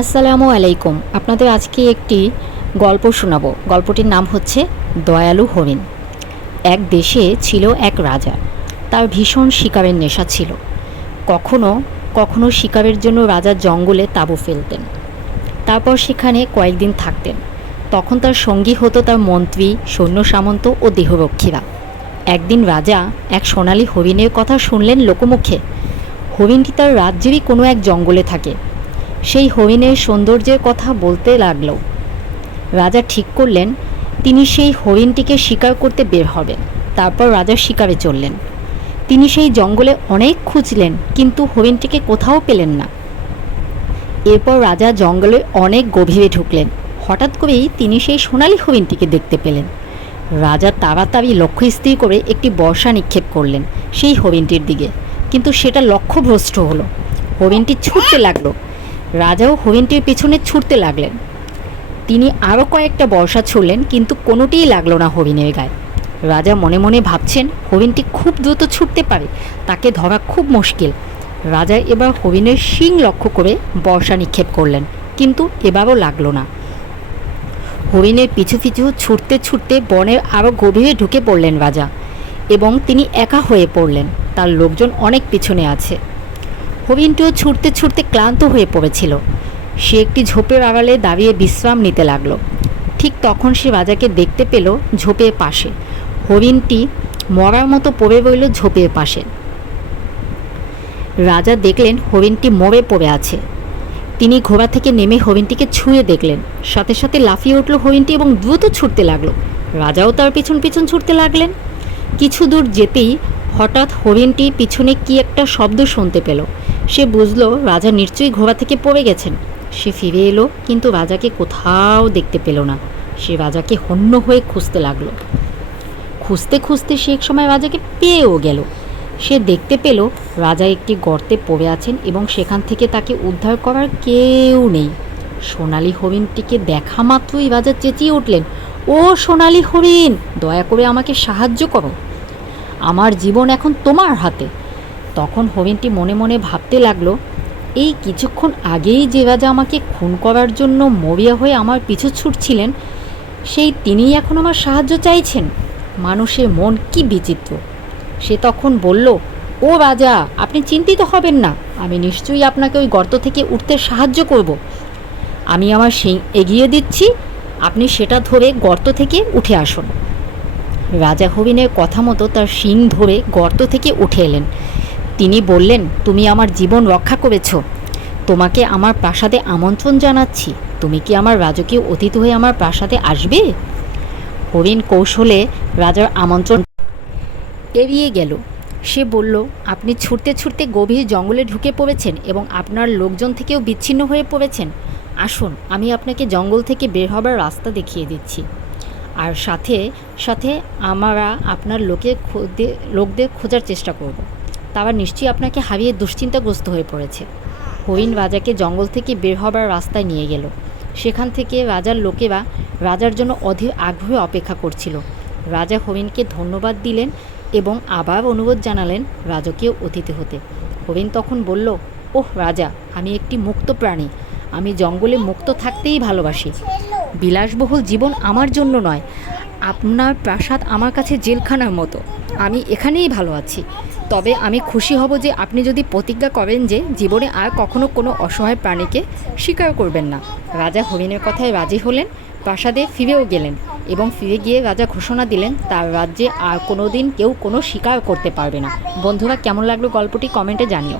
আসসালামু আলাইকুম। আপনাদের আজকে একটি গল্প শোনাবো। গল্পটির নাম হচ্ছে দয়ালু হরিণ। এক দেশে ছিল এক রাজা। তার ভীষণ শিকারের নেশা ছিল। কখনো কখনো শিকারের জন্য রাজা জঙ্গলে তাঁবু ফেলতেন, তারপর সেখানে কয়েকদিন থাকতেন। তখন তার সঙ্গী হতো তার মন্ত্রী, সৈন্য সামন্ত ও দেহরক্ষীরা। একদিন রাজা এক সোনালী হরিণের কথা শুনলেন লোকমুখে। হরিণটি তার রাজ্যেরই কোনো এক জঙ্গলে থাকে। সেই হরিণের সৌন্দর্যের কথা বলতে লাগল। রাজা ঠিক করলেন তিনি সেই হরিণটিকে শিকার করতে বের হবেন। তারপর রাজা শিকারে চললেন। তিনি সেই জঙ্গলে অনেক খুঁজলেন, কিন্তু হরিণটিকে কোথাও পেলেন না। এরপর রাজা জঙ্গলে অনেক গভীরে ঢুকলেন। হঠাৎ করেই তিনি সেই সোনালী হরিণটিকে দেখতে পেলেন। রাজা তাড়াতাড়ি লক্ষ্য স্থির করে একটি বর্শা নিক্ষেপ করলেন সেই হরিণটির দিকে, কিন্তু সেটা লক্ষ্যভ্রষ্ট হলো। হরিণটি ছুটতে লাগলো। রাজাও হরিণটির পেছনে ছুটতে লাগলেন। তিনি আরও কয়েকটা বর্শা ছুড়লেন, কিন্তু কোনোটিই লাগলো না হরিণের গায়ে। রাজা মনে মনে ভাবছেন হরিণটি খুব দ্রুত ছুটতে পারে, তাকে ধরা খুব মুশকিল। রাজা এবার হরিণের শিং লক্ষ্য করে বর্শা নিক্ষেপ করলেন, কিন্তু এবারও লাগলো না। হরিণের পিছু পিছু ছুটতে ছুটতে বনের আরও গভীরে ঢুকে পড়লেন রাজা, এবং তিনি একা হয়ে পড়লেন। তার লোকজন অনেক পিছনে আছে। হরিণটিও ছুটতে ছুটতে ক্লান্ত হয়ে পড়েছিল। সে একটি ঝোপের আড়ালে দাঁড়িয়ে বিশ্রাম নিতে লাগলো। ঠিক তখন সে রাজাকে দেখতে পেল ঝোপের পাশে। হরিণটি মরার মতো পড়ে রইল ঝোপের পাশে। রাজা দেখলেন হরিণটি মরে পড়ে আছে। তিনি ঘোড়া থেকে নেমে হরিণটিকে ছুঁয়ে দেখলেন। সাথে সাথে লাফিয়ে উঠল হরিণটি এবং দ্রুত ছুটতে লাগলো। রাজাও তার পিছন পিছন ছুটতে লাগলেন। কিছু দূর যেতেই হঠাৎ হরিণটি পিছনে কি একটা শব্দ শুনতে পেল। সে বুঝল রাজা নিশ্চয়ই ঘোড়া থেকে পড়ে গেছেন। সে ফিরে এলো, কিন্তু রাজাকে কোথাও দেখতে পেল না। সে রাজাকে হন্য হয়ে খুঁজতে লাগলো। খুঁজতে খুঁজতে সে এক সময় রাজাকে পেয়েও গেল। সে দেখতে পেল রাজা একটি গর্তে পড়ে আছেন এবং সেখান থেকে তাকে উদ্ধার করার কেউ নেই। সোনালী হরিণটিকে দেখা মাত্রই রাজা চেঁচিয়ে উঠলেন, ও সোনালী হরিণ, দয়া করে আমাকে সাহায্য করো, আমার জীবন এখন তোমার হাতে। তখন হরিণটি মনে মনে ভাবতে লাগলো, এই কিছুক্ষণ আগেই যে রাজা আমাকে খুন করার জন্য মরিয়া হয়ে আমার পিছু ছুটছিলেন, সেই তিনিই এখন আমার সাহায্য চাইছেন। মানুষের মন কি বিচিত্র। সে তখন বলল, ও রাজা, আপনি চিন্তিত হবেন না, আমি নিশ্চয়ই আপনাকে ওই গর্ত থেকে উঠতে সাহায্য করব। আমি আমার শিং এগিয়ে দিচ্ছি, আপনি সেটা ধরে গর্ত থেকে উঠে আসুন। রাজা হরিণের কথা মতো তার শিং ধরে গর্ত থেকে উঠে এলেন। তিনি বললেন, তুমি আমার জীবন রক্ষা করেছ, তোমাকে আমার প্রাসাদে আমন্ত্রণ জানাচ্ছি। তুমি কি আমার রাজকীয় অতিথি হয়ে আমার প্রাসাদে আসবে? হরিণ কৌশলে রাজার আমন্ত্রণ এড়িয়ে গেল। সে বলল, আপনি ছুটতে ছুটতে গভীর জঙ্গলে ঢুকে পড়েছেন এবং আপনার লোকজন থেকেও বিচ্ছিন্ন হয়ে পড়েছেন। আসুন, আমি আপনাকে জঙ্গল থেকে বের হবার রাস্তা দেখিয়ে দিচ্ছি, আর সাথে সাথে আমরা আপনার লোকদের খোঁজার চেষ্টা করব। তারা নিশ্চয়ই আপনাকে হারিয়ে দুশ্চিন্তাগ্রস্ত হয়ে পড়েছে। হরিণ রাজাকে জঙ্গল থেকে বের হবার রাস্তায় নিয়ে গেল। সেখান থেকে রাজার লোকেরা রাজার জন্য অধীর আগ্রহে অপেক্ষা করছিল। রাজা হরিণকে ধন্যবাদ দিলেন এবং আবার অনুরোধ জানালেন রাজকীয় অতিথি হতে। হরিণ তখন বলল, ওহ রাজা, আমি একটি মুক্ত প্রাণী, আমি জঙ্গলে মুক্ত থাকতেই ভালোবাসি। বিলাসবহুল জীবন আমার জন্য নয়। আপনার প্রাসাদ আমার কাছে জেলখানার মতো, আমি এখানেই ভালো আছি। তবে আমি খুশি হব যে আপনি যদি প্রতিজ্ঞা করেন যে জীবনে আর কখনো কোনো অসহায় প্রাণীকে শিকার করবেন না। রাজা হরিণের কথায় রাজি হলেন, প্রাসাদে ফিরেও গেলেন এবং ফিরে গিয়ে রাজা ঘোষণা দিলেন তার রাজ্যে আর কোনো দিন কেউ কোনো শিকার করতে পারবে না। বন্ধুরা, কেমন লাগলো গল্পটি কমেন্টে জানিও।